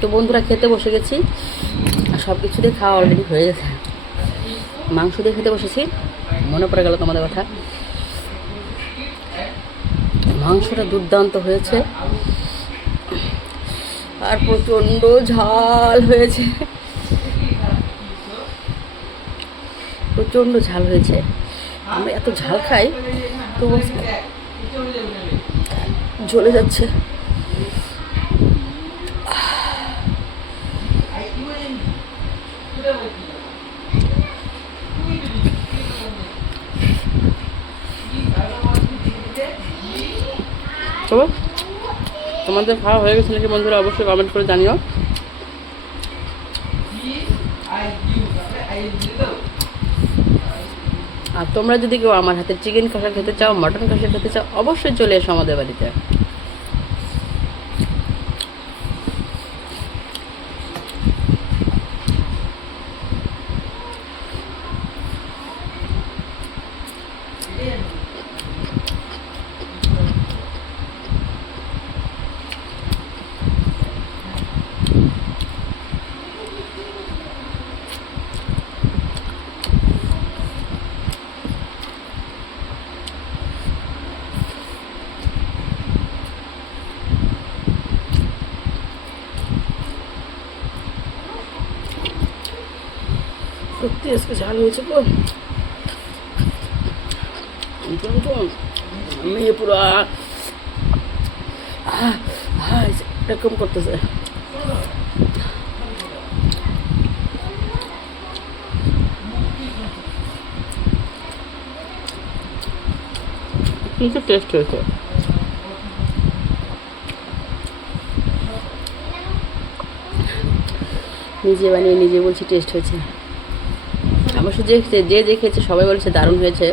তো বন্ধুরা খেতে বসে গেছি। আর সব কিছু দিয়ে খাওয়া অলরেডি হয়ে গেছে। মাংস দিয়ে খেতে বসেছি। মনে পড়ে গেল তোমাদের কথা। মাংসটা দুর্দান্ত হয়েছে। আর প্রচণ্ড ঝাল হয়েছে। প্রচণ্ড ঝাল হয়েছে। আমরা এত ঝাল খাই তো জ্বলে যাচ্ছে। তবে তোমাদের খাওয়া হয়ে গেছে নাকি বন্ধুরা? অবশ্যই কমেন্ট করে জানিও। আর তোমরা যদি কেউ আমার হাতে চিকেন কষা খেতে চাও মটন কষা খেতে চাও, অবশ্যই চলে এসো আমাদের বাড়িতে। সত্যি আজকে ঝাল হয়েছে গো। কিন্তু মেয়ে পুরো এরকম করতেছে। কিন্তু টেস্ট হয়েছে? নিজে বানিয়ে নিজে বলছি টেস্ট হয়েছে। অবশ্য যে যে দেখেছে সবাই বলছে দারুণ হয়েছে।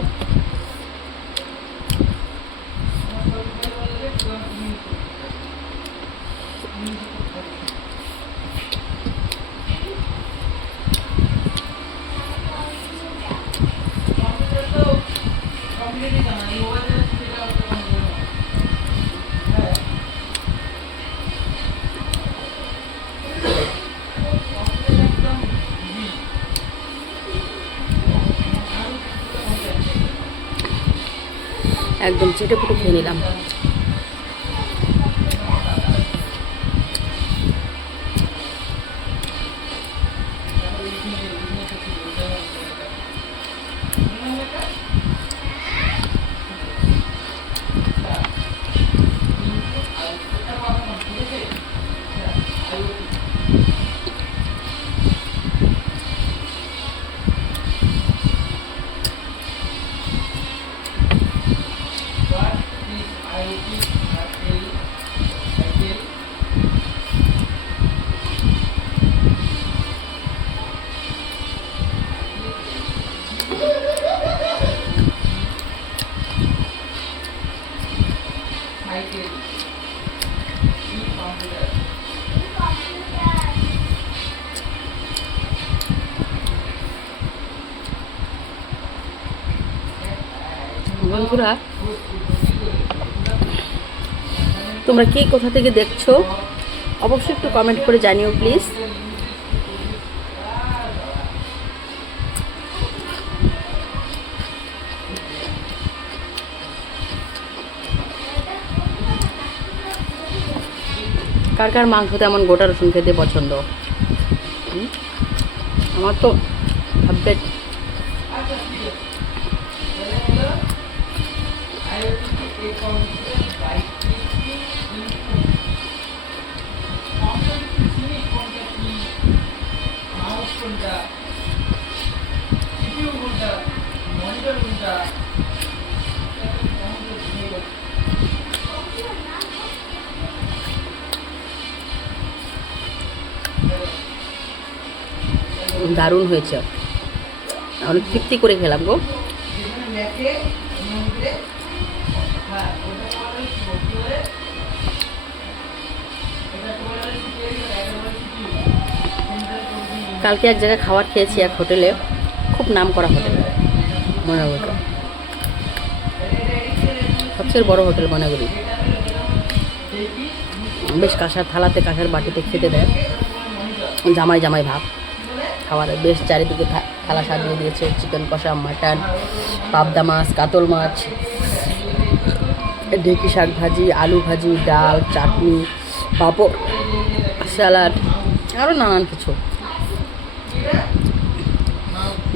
একদম চেটে ফুটে খেয়ে নিলাম। বন্ধুরা, তোমরা কে কোথা থেকে দেখছ, অবশ্যই একটু কমেন্ট করে জানিও প্লিজ কার কার মাংস তেমন গোটা রসুন খেতে পছন্দ? আমার তো ফেভারিট দারুণ হয়েছে। অনেক তৃপ্তি করে খেলাম গো। কালকে এক জায়গায় খাবার খেয়েছি এক হোটেলে। খুব নাম করা হোটেল। সবচেয়ে বড় হোটেল ময়নাগুড়ি। বেশ কাঁসার থালাতে, কাঁসার বাটিতে খেতে দেয়। জামাই জামাই ভাব। খাবারের বেশ চারিদিকে থালা সাজিয়ে দিয়েছে। চিকেন কষা, মাটন, পাবদা মাছ, কাতল মাছ, ঢেঁকি শাক ভাজি, আলু ভাজি, ডাল, চাটনি, পাঁপড়, স্যালাড আরও নানান কিছু।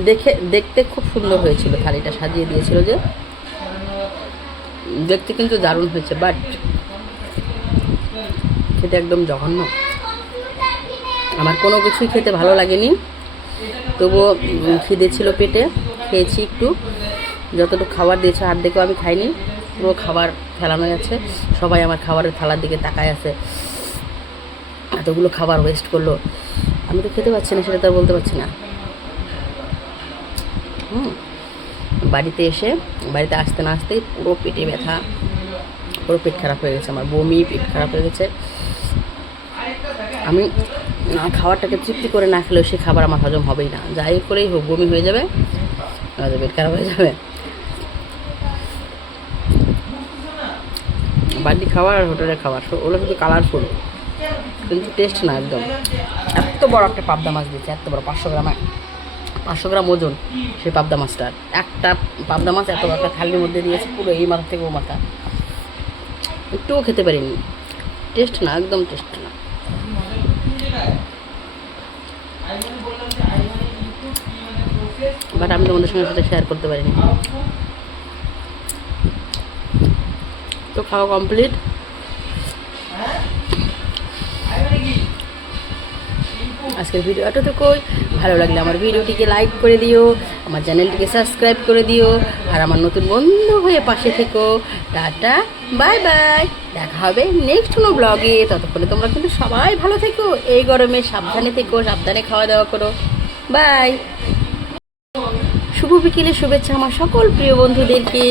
দেখে, দেখতে খুব সুন্দর হয়েছিল থালিটা, সাজিয়ে দিয়েছিল যে। দেখতে কিন্তু দারুণ হয়েছে বাট খেতে একদম জঘন্য। আমার কোনো কিছুই খেতে ভালো লাগেনি। তবুও খিদে ছিল পেটে, খেয়েছি একটু। যতটুকু খাবার দিয়েছে আর দেখেও আমি খাইনি। পুরো খাবার ফেলানো আছে। সবাই আমার খাবারের থালার দিকে তাকায় আছে। এতগুলো খাবার ওয়েস্ট করল। আমি তো খেতে পাচ্ছি না, সেটা তো বলতে পারছি না। হুম। বাড়িতে এসে, বাড়িতে আসতে না আসতেই পুরো পেটে ব্যথা, পুরো পেট খারাপ হয়ে গেছে, আমার বমি, পেট খারাপ হয়ে গেছে। আমি না খাবারটাকে তৃপ্তি করে না খেলেও সে খাবার আমার হজম হবেই না। যাই করেই হোক, বমি হয়ে যাবে পেট খারাপ হয়ে যাবে। বাড়ি খাবার আর হোটেলের খাবার ওগুলো শুধু কালারফুল কিন্তু টেস্ট না একদম। এত বড় একটা পাবদা মাছ দিচ্ছে এত বড়, পাঁচশো গ্রাম পাঁচশো গ্রাম ওজন, সেই পাবদা মাছটার। একটা পাবদা মাছ এত একটা থালির মধ্যে দিয়েছে, পুরো এই মাথা থেকে ও মাথা। একটুও খেতে পারিনি। টেস্ট না, একদম টেস্ট না। বাট আমি তোমাদের সঙ্গে সেটা শেয়ার করতে পারিনি। তো খাওয়া কমপ্লিট আজকের ভিডিও এতটুকুই। ভালো লাগলে আমার ভিডিওটিকে লাইক করে দিও, আমার চ্যানেলটিকে সাবস্ক্রাইব করে দিও, আর আমার নতুন বন্ধু হয়ে পাশে থেকো। টাটা বাই বাই দেখা হবে নেক্সট কোনো ব্লগে ততক্ষণে তোমরা কিন্তু সবাই ভালো থেকো, এই গরমে সাবধানে থেকো, সাবধানে খাওয়া দাওয়া করো। বাই শুভ বিকেলে শুভেচ্ছা আমার সকল প্রিয় বন্ধুদেরকে।